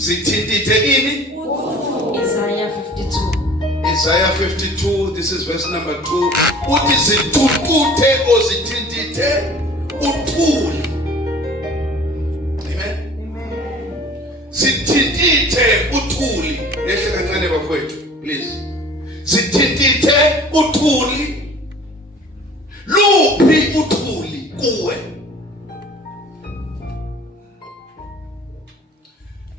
Sithintithe ini? Isaiah 52. Isaiah 52, this is verse number 2. Uthi zituntuthe ozithintithe uthuli. Amen. Sithintithe uthuli. Nehle kancane bafowethu, please. Sithintithe uthuli. Luphi uthuli kuwe?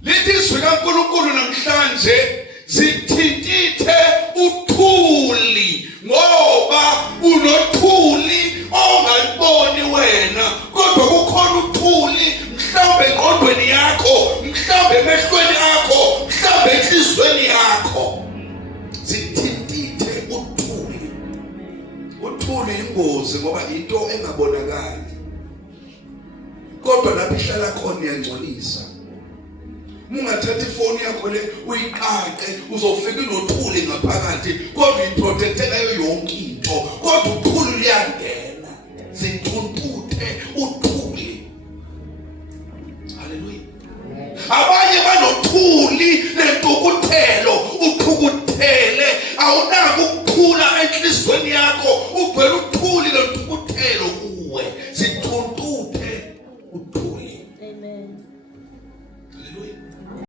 Lithi izwi kaNkulunkulu namhlanje zithintithe uthuli ngoba unothuli ongaliboni wena kodwa kukhona uthuli mhlawumbe engqondweni yakho, mhlawumbe emehlweni akho, mhlawumbe enhlizweni yakho. Zithintithe uthuli. Uthuli ingozi ngoba into engabonakali kodwa lapho ihlala khona iyangcolisa. Mungathatha ifoni yakho le uyiqaqe uzofika inothuli ngaphakathi kodwa iprotecteka yonke into kodwa uthuli liyangena. Zithuntuthe uthuli. Haleluya. Abanye banothuli lentukuthelo, uthukuthele awunaki ukuthula enhlizweni